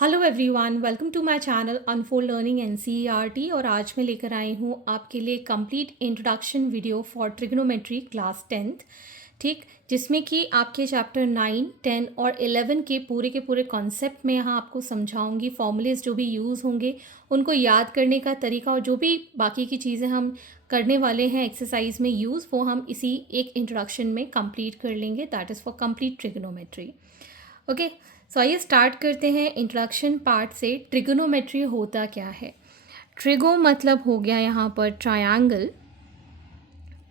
Hello everyone, welcome to my channel unfold learning NCERT. और आज मैं लेकर आई हूँ आपके लिए complete introduction video for trigonometry class 10th। ठीक, जिसमें कि आपके चैप्टर 9, 10 और 11 के पूरे कॉन्सेप्ट में यहाँ आपको समझाऊंगी। फॉर्मूलेज जो भी यूज़ होंगे उनको याद करने का तरीका और जो भी बाकी की चीज़ें हम करने वाले हैं एक्सरसाइज में यूज़, वो हम इसी एक इंट्रोडक्शन में कंप्लीट कर लेंगे। That is for complete trigonometry. Okay, so आइए स्टार्ट करते हैं इंट्रोडक्शन पार्ट से। ट्रिगोनोमेट्री होता क्या है? ट्रिगो मतलब हो गया यहाँ पर ट्रायंगल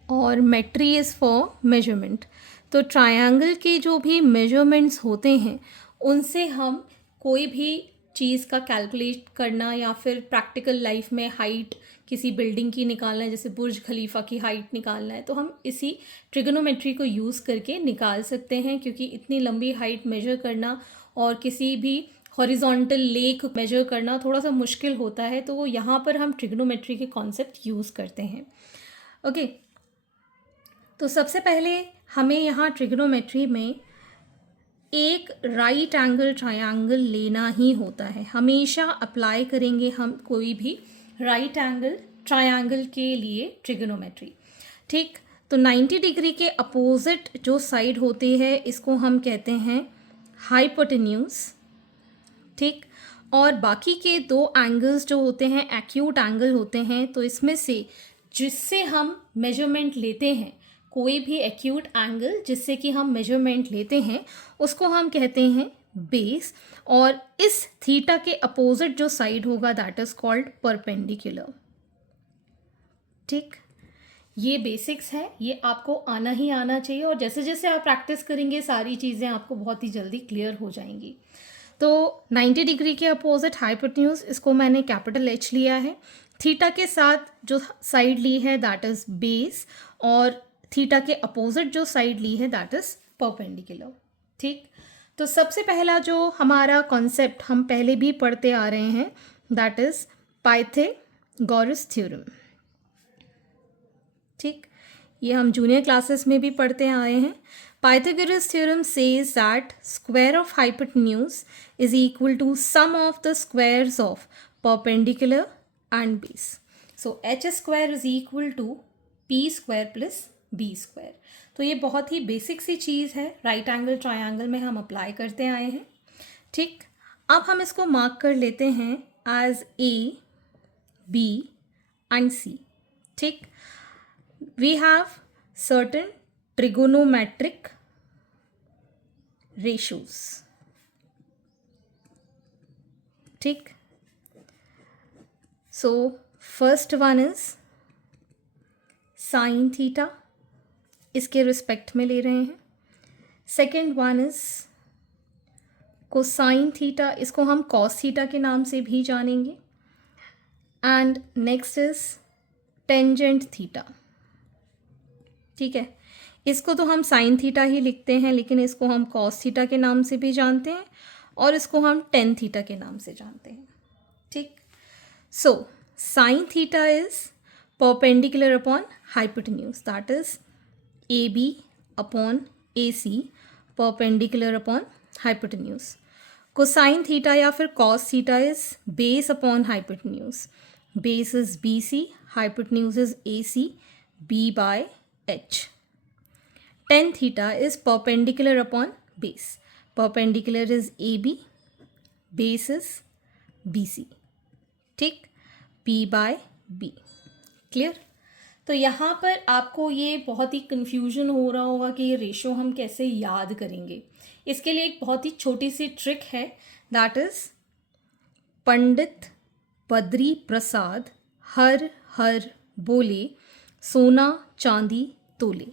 और मेट्री इज़ फॉर मेजरमेंट। तो ट्रायंगल के जो भी मेजरमेंट्स होते हैं उनसे हम कोई भी चीज़ का कैलकुलेट करना या फिर प्रैक्टिकल लाइफ में हाइट किसी बिल्डिंग की निकालना है, जैसे बुर्ज खलीफा की हाइट निकालना है, तो हम इसी ट्रिगोनोमेट्री को यूज़ करके निकाल सकते हैं। क्योंकि इतनी लंबी हाइट मेजर करना और किसी भी हॉरिजॉन्टल लेक मेजर करना थोड़ा सा मुश्किल होता है, तो वो यहाँ पर हम ट्रिगोनोमेट्री के कॉन्सेप्ट यूज़ करते हैं। ओके, तो सबसे पहले हमें यहाँ ट्रिगोनोमेट्री में एक राइट एंगल ट्रायंगल लेना ही होता है। हमेशा अप्लाई करेंगे हम कोई भी राइट एंगल ट्रायंगल के लिए ट्रिगोनोमेट्री। ठीक, तो 90 डिग्री के अपोजिट जो साइड होती है इसको हम कहते हैं हाइपोटेन्यूज। ठीक, और बाकी के दो एंगल्स जो होते हैं एक्यूट एंगल होते हैं। तो इसमें से जिससे हम मेजरमेंट लेते हैं, कोई भी एक्यूट एंगल जिससे कि हम मेजरमेंट लेते हैं उसको हम कहते हैं बेस। और इस थीटा के अपोजिट जो साइड होगा दैट इज कॉल्ड परपेंडिकुलर। ठीक, ये बेसिक्स है, ये आपको आना ही आना चाहिए और जैसे जैसे आप प्रैक्टिस करेंगे सारी चीज़ें आपको बहुत ही जल्दी क्लियर हो जाएंगी। तो 90 डिग्री के अपोजिट हाइपोटेन्यूज, इसको मैंने कैपिटल एच लिया है। थीटा के साथ जो साइड ली है दैट इज बेस और थीटा के अपोजिट जो साइड ली है दैट इज परपेंडिकुलर। ठीक, तो सबसे पहला जो हमारा कॉन्सेप्ट हम पहले भी पढ़ते आ रहे हैं दैट इज पाइथागोरस थ्योरम। ठीक, ये हम जूनियर क्लासेस में भी पढ़ते आए हैं। Pythagoras theorem says that square of hypotenuse is equal to sum of the squares of perpendicular and base. So h square is equal to p square plus b square. तो ये बहुत ही basic सी चीज़ है, राइट एंगल ट्रायंगल में हम apply करते आए हैं। ठीक, अब हम इसको मार्क कर लेते हैं as a, b and c. ठीक, we have certain trigonometric ratios. ठीक, so first one is sin theta, इसके रिस्पेक्ट में ले रहे हैं। Second one is cosine theta, इसको हम कॉस थीटा के नाम से भी जानेंगे। And next is tangent theta. ठीक है, इसको तो हम साइन थीटा ही लिखते हैं लेकिन इसको हम कॉस थीटा के नाम से भी जानते हैं और इसको हम टेन थीटा के नाम से जानते हैं। ठीक, so sine theta is perpendicular upon hypotenuse, that is A B upon A C, perpendicular upon hypotenuse. Cosine theta या फिर cos theta is base upon hypotenuse, base is B C, hypotenuse is A C, B by h. Tan theta is perpendicular upon base. Perpendicular is AB, base is BC. ठीक, P by B. Clear? तो यहाँ पर आपको ये बहुत ही confusion हो रहा होगा कि ये रेशो हम कैसे याद करेंगे। इसके लिए एक बहुत ही छोटी सी ट्रिक है, दैट इज पंडित बद्री प्रसाद हर हर बोले सोना चांदी तोले।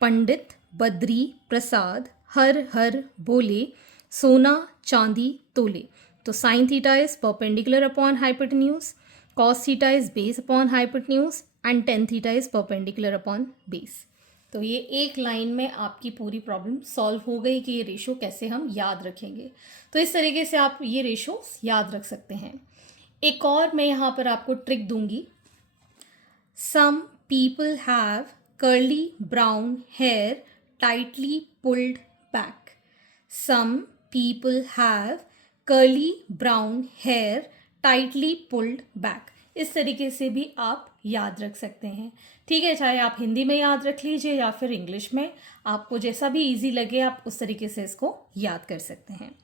पंडित बद्री प्रसाद हर हर बोले सोना चांदी तोले। तो sign theta is perpendicular upon hypotenuse, cos theta is base upon hypotenuse and tan theta is perpendicular upon base. तो ये एक लाइन में आपकी पूरी प्रॉब्लम सॉल्व हो गई कि ये रेशो कैसे हम याद रखेंगे। तो इस तरीके से आप ये रेशो याद रख सकते हैं। एक और मैं यहाँ पर आपको ट्रिक दूंगी। सम people have curly brown hair tightly pulled back. Some people have curly brown hair tightly pulled back. इस तरीके से भी आप याद रख सकते हैं। ठीक है, चाहे आप हिंदी में याद रख लीजिए या फिर इंग्लिश में, आपको जैसा भी इजी लगे आप उस तरीके से इसको याद कर सकते हैं।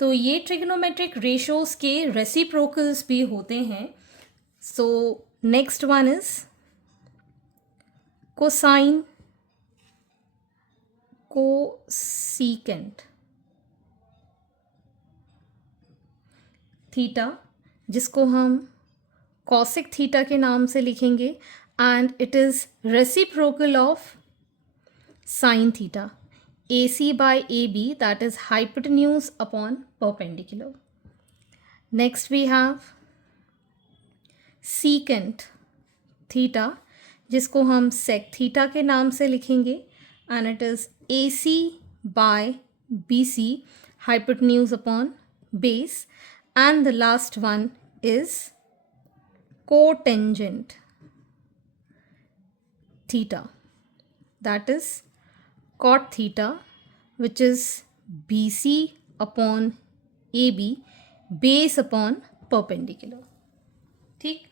तो ये ट्रिग्नोमेट्रिक रेशोज के रेसिप्रोकल्स भी होते हैं। So next one is cosine cosecant theta, जिसको हम कॉसिक थीटा के नाम से लिखेंगे, and it is reciprocal of sine theta. AC by AB, that is hypotenuse upon perpendicular. Next we have secant theta, जिसको हम sec theta के नाम से लिखेंगे, and it is AC by BC, hypotenuse upon base. And the last one is cotangent theta, that is cot theta, which is BC upon AB, base upon perpendicular. ठीक,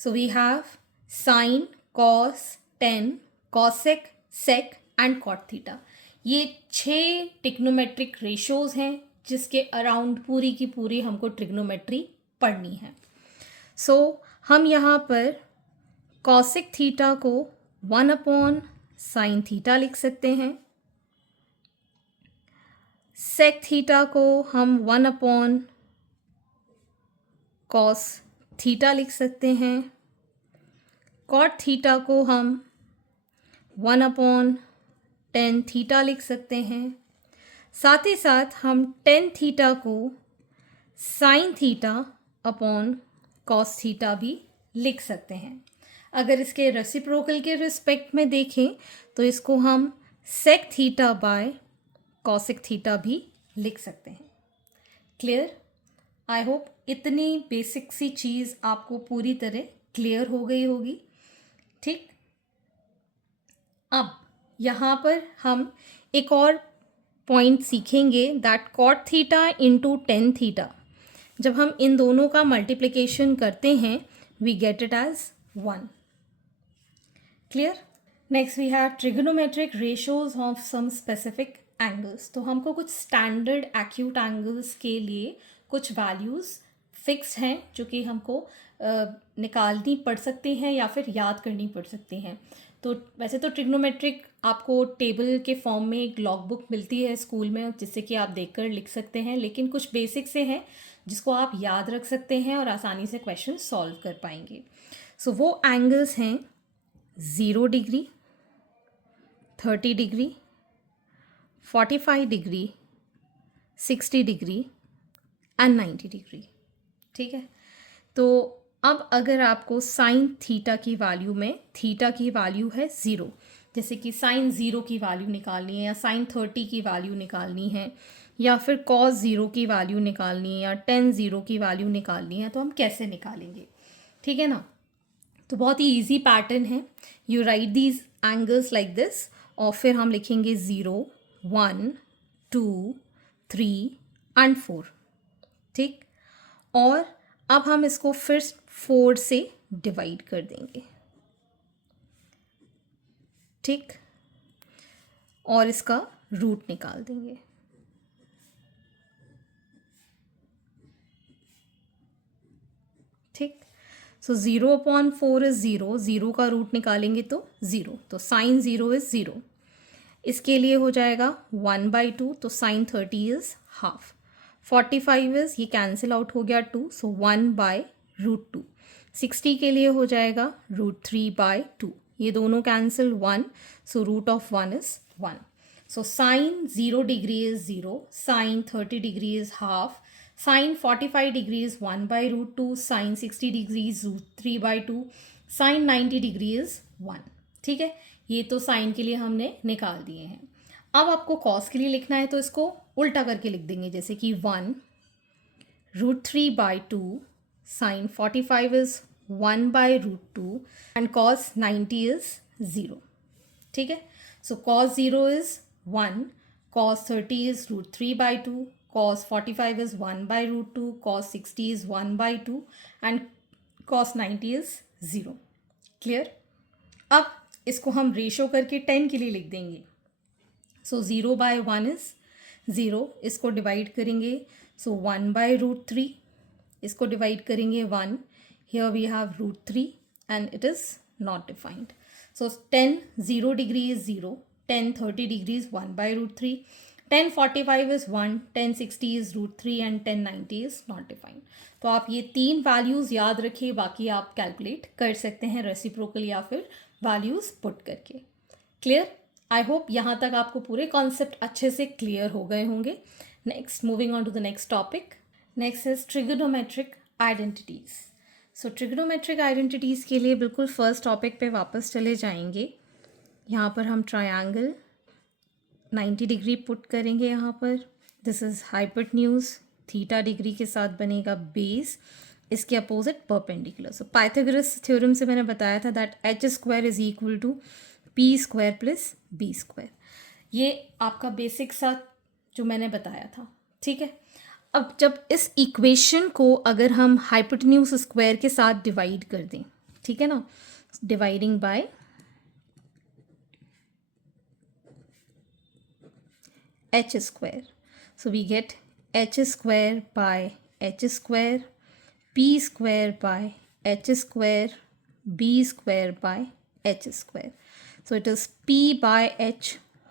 so we have sine, cos, tan, cosec, sec and cot theta. ये 6 trigonometric ratios हैं जिसके around पूरी की पूरी हमको trigonometry पढ़नी है। सो हम यहाँ पर कॉसिक थीटा को 1 अपॉन साइन थीटा लिख सकते हैं, सेक थीटा को हम 1 अपॉन कॉस थीटा लिख सकते हैं, कॉट थीटा को हम 1 अपॉन टेन थीटा लिख सकते हैं, साथ ही साथ हम टेन थीटा को sine theta upon cos theta भी लिख सकते हैं। अगर इसके रेसिप्रोकल के रिस्पेक्ट में देखें तो इसको हम sec theta by cosec theta भी लिख सकते हैं। क्लियर? आई होप इतनी बेसिक सी चीज़ आपको पूरी तरह क्लियर हो गई होगी। ठीक, अब यहाँ पर हम एक और पॉइंट सीखेंगे, that cot theta into tan theta. जब हम इन दोनों का मल्टीप्लिकेशन करते हैं we get it as 1। Clear? Next we have trigonometric ratios of some specific angles. तो हमको कुछ स्टैंडर्ड एक्यूट एंगल्स के लिए कुछ वैल्यूज़ फिक्स हैं जो कि हमको निकालनी पड़ सकती हैं या फिर याद करनी पड़ सकती हैं। तो वैसे तो ट्रिग्नोमेट्रिक आपको टेबल के फॉर्म में एक लॉग बुक मिलती है स्कूल में जिससे कि आप देखकर लिख सकते हैं, लेकिन कुछ बेसिक से हैं जिसको आप याद रख सकते हैं और आसानी से क्वेश्चन सॉल्व कर पाएंगे। सो वो एंगल्स हैं 0 degree, 30 degree, 45 degree, 60 degree and 90 degree. ठीक है, तो अब अगर आपको साइन थीटा की वैल्यू में थीटा की वैल्यू है 0, जैसे कि साइन 0 की वैल्यू निकालनी है या साइन 30 की वैल्यू निकालनी है या फिर कॉस 0 की वैल्यू निकालनी है या टेन 0 की वैल्यू निकालनी है, तो हम कैसे निकालेंगे? ठीक है ना? तो बहुत ही ईजी पैटर्न है। You right these angles like this और फिर हम लिखेंगे 0, 1, 2, 3 एंड 4। ठीक, और अब हम इसको फिर 4 से डिवाइड कर देंगे। ठीक, और इसका रूट निकाल देंगे। ठीक, सो 0 अपॉन 4 इज 0, 0 का रूट निकालेंगे तो 0, तो साइन 0 इज 0। इसके लिए हो जाएगा 1/2, तो साइन 30 इज हाफ। 45 इज, ये कैंसिल आउट हो गया 2, सो 1/√2। 60 के लिए हो जाएगा √3/2, ये दोनों cancel 1, so root of 1 is 1। So sine 0 degree is 0, sine 30 degree is half, sine 45 degree is 1/√2, sine 60 degree is √3/2, sine 90 degree is 1। ठीक है, ये तो साइन के लिए हमने निकाल दिए हैं। अब आपको कॉस के लिए लिखना है तो इसको उल्टा करके लिख देंगे, जैसे कि 1 √3/2, sine 45 is 1/√2 and cos 90 is 0। ठीक है, so cos 0 is 1, cos 30 is √3/2, cos 45 is 1 by root 2, cos 60 is 1 by 2 and cos 90 is 0. Clear? अब इसको हम रेशो करके 10 के लिए लिख देंगे. सो 0 बाय 1 इज 0. इसको डिवाइड करेंगे, सो 1 बाय रूट 3. इसको डिवाइड करेंगे 1. Here we have root 3 and it is not defined. So 10 0 degree is 0, 10 30 degree is 1 by root 3, 10 45 is 1, 10 60 is root 3 and 10 90 is not defined. तो आप ये 3 वैल्यूज़ याद रखिए, बाकी आप कैलकुलेट कर सकते हैं रेसिप्रोकल या फिर वैल्यूज़ पुट करके. क्लियर? आई होप यहाँ तक आपको पूरे कॉन्सेप्ट अच्छे से क्लियर हो गए होंगे. Next, moving on to the next topic. Next is trigonometric identities. So trigonometric identities के लिए बिल्कुल फर्स्ट टॉपिक पे वापस चले जाएंगे. यहाँ पर हम ट्रायंगल 90 डिग्री पुट करेंगे. यहाँ पर this is hypotenuse, theta degree के साथ बनेगा बेस, इसके opposite perpendicular. So Pythagoras theorem से मैंने बताया था that H square is equal to P square plus B square. ये आपका बेसिक सा जो मैंने बताया था. ठीक है. अब जब इस इक्वेशन को अगर हम हाइपोटेन्यूज स्क्वायर के साथ डिवाइड कर दें, ठीक है ना, dividing by H square, so we get H square by H square, P square by H square, B square by H square. So it is p by h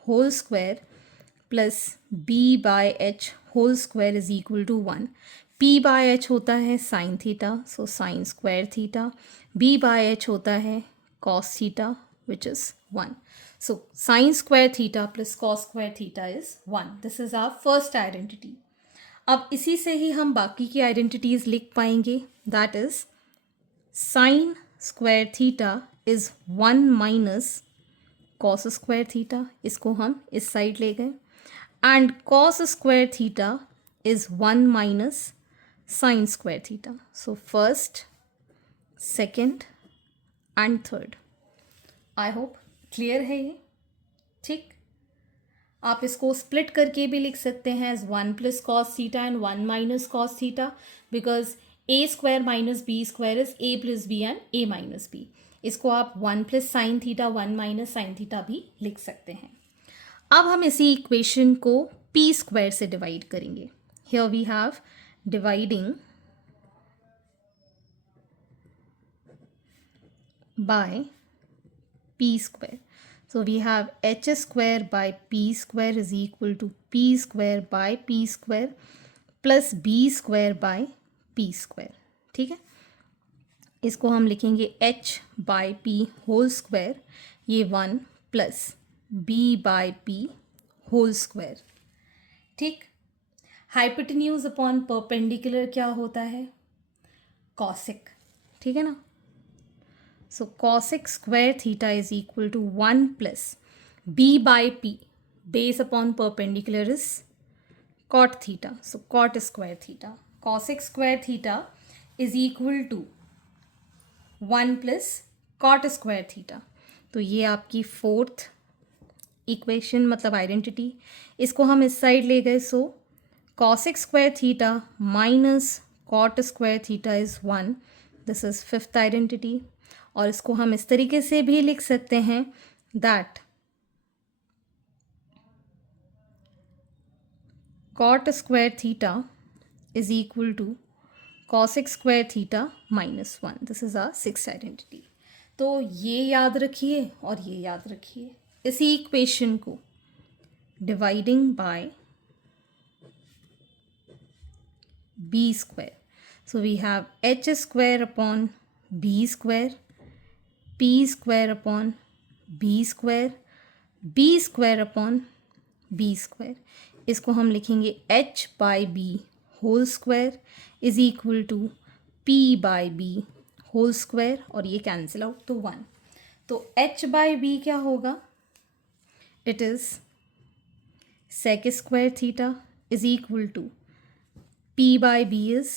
whole square plus b by h whole square is equal to 1. p by h होता है sin theta, so sin square theta. b by h होता है cos theta, which is 1. So sin square theta plus cos square theta is 1. This is our first identity. अब इसी से ही हम बाकी की आइडेंटिटीज़ लिख पाएंगे. That is sin square theta is 1 minus cos square theta. इसको हम इस साइड ले गए. And cos square theta is 1 minus sine square theta. So first, second and third. I hope clear है ये. ठीक. आप इसको स्प्लिट करके भी लिख सकते हैं as 1 plus cos theta and 1 minus cos theta, because A square minus B square is A plus B and A minus B. इसको आप 1 plus sine theta 1 minus sine theta भी लिख सकते हैं. अब हम इसी इक्वेशन को पी स्क्वायर से डिवाइड करेंगे. Here we have dividing by P square. So we have H square by P square is equal to P square by P square plus B square by P square. ठीक है. इसको हम लिखेंगे h by p whole square, ये 1 plus b by p whole square. ठीक. Hypotenuse upon perpendicular क्या होता है? कॉसिक. ठीक है ना. So cosec square theta is equal to 1 plus b by p base upon perpendicular is cot theta. So cot square theta. Cosec square theta is equal to 1 plus cot square theta. तो ये आपकी fourth equation मतलब identity. इसको हम इस side ले गए. So cosec square theta minus cot square theta is 1. This is fifth identity. और इसको हम इस तरीके से भी लिख सकते हैं that cot square theta is equal to cosec square theta minus 1. This is our sixth identity. तो ये याद रखिए और ये याद रखिए. इसी इक्वेशन को dividing by B square. So we have H square upon B square, P square upon B square, B square upon B square. इसको हम लिखेंगे h by B whole square is equal to P by B whole square, और ये cancel out तो 1. तो h by B क्या होगा? It is sec square theta is equal to p by B is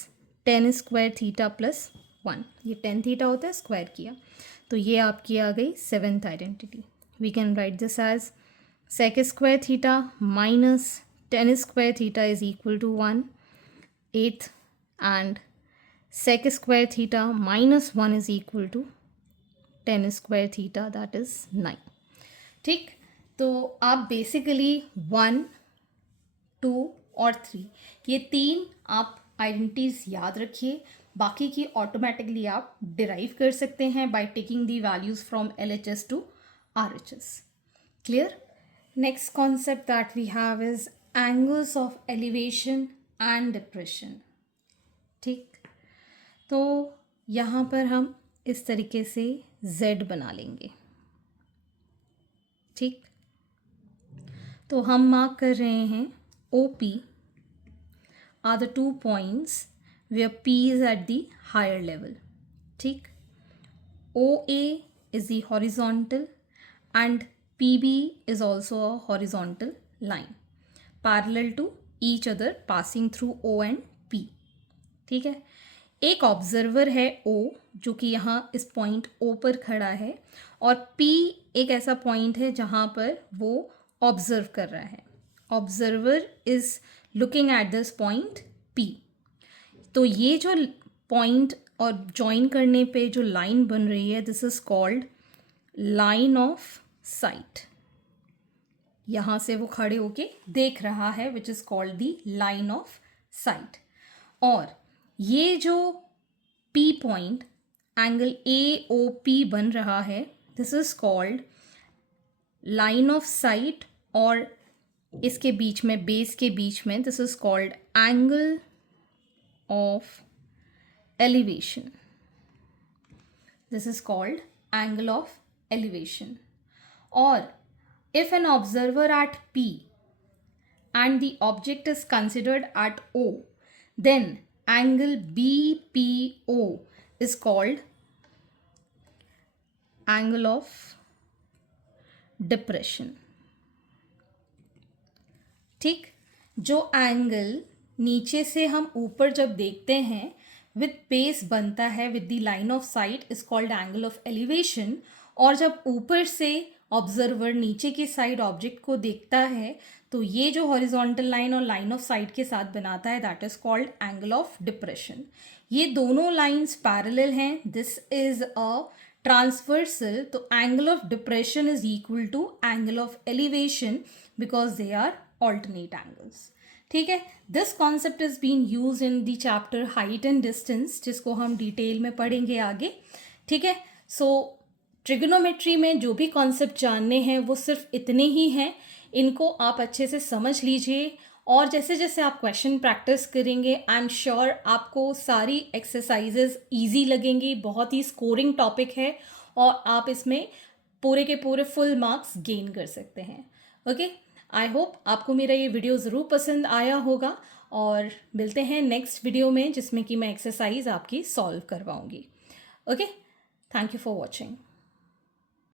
tan square theta plus 1. ये tan theta होता है, square किया. तो ये आपकी आ गई seventh identity. We can write this as sec square theta minus tan square theta is equal to 1 eighth and sec square theta minus 1 is equal to tan square theta, that is 9. ठीक, तो आप basically 1, 2 और 3 ये 3 आप identities याद रखिए, बाकी की ऑटोमेटिकली आप डिराइव कर सकते हैं by taking the values from LHS to RHS. Clear? Next concept that we have is angles of elevation and depression. ठीक, तो यहाँ पर हम इस तरीके से Z बना लेंगे. ठीक, तो हम मार्क कर रहे हैं OP are the 2 points where P is at the higher level. ठीक, OA is the horizontal and PB is also a horizontal line parallel to each other passing through O and P. ठीक है, एक observer है O जो कि यहाँ इस point O पर खड़ा है और P एक ऐसा पॉइंट है जहाँ पर वो ऑब्जर्व कर रहा है. Observer is looking at this point P. तो ये जो पॉइंट और ज्वाइन करने पे जो लाइन बन रही है, this is called line of site. यहाँ से वो खड़े होके देख रहा है which is called the line of site. और ये जो P पॉइंट एंगल AOP बन रहा है, this is called line of site, और इसके बीच में बेस के बीच में this is called angle of elevation. This is called angle of elevation. और if an observer at P and the object is considered at O, then angle BPO is called angle of depression. ठीक, जो angle नीचे से हम ऊपर जब देखते हैं विथ बेस बनता है with the line of site is called angle of elevation. और जब ऊपर से ऑब्जर्वर नीचे की साइड ऑब्जेक्ट को देखता है तो ये जो हॉरिजॉन्टल लाइन और लाइन ऑफ साइट के साथ बनाता है that is called angle of depression. ये दोनों लाइंस पैरेलल हैं, दिस इज अ ट्रांसवर्सल, तो angle of depression is equal to angle of elevation because they are alternate angles. ठीक है, this concept is been use in the chapter height and distance जिसको हम detail में पढ़ेंगे आगे. ठीक है, सो ट्रिग्नोमेट्री में जो भी कॉन्सेप्ट जानने हैं वो सिर्फ इतने ही हैं, इनको आप अच्छे से समझ लीजिए और जैसे जैसे आप क्वेश्चन प्रैक्टिस करेंगे आई एम श्योर आपको सारी एक्सरसाइजेज ईजी लगेंगी. बहुत ही स्कोरिंग टॉपिक है और आप इसमें पूरे के पूरे फुल मार्क्स गेन कर सकते हैं. ओके, आई होप आपको मेरा ये वीडियो ज़रूर पसंद आया होगा और मिलते हैं नेक्स्ट वीडियो में जिसमें कि मैं एक्सरसाइज आपकी सॉल्व करवाऊँगी. Okay, thank you for watching.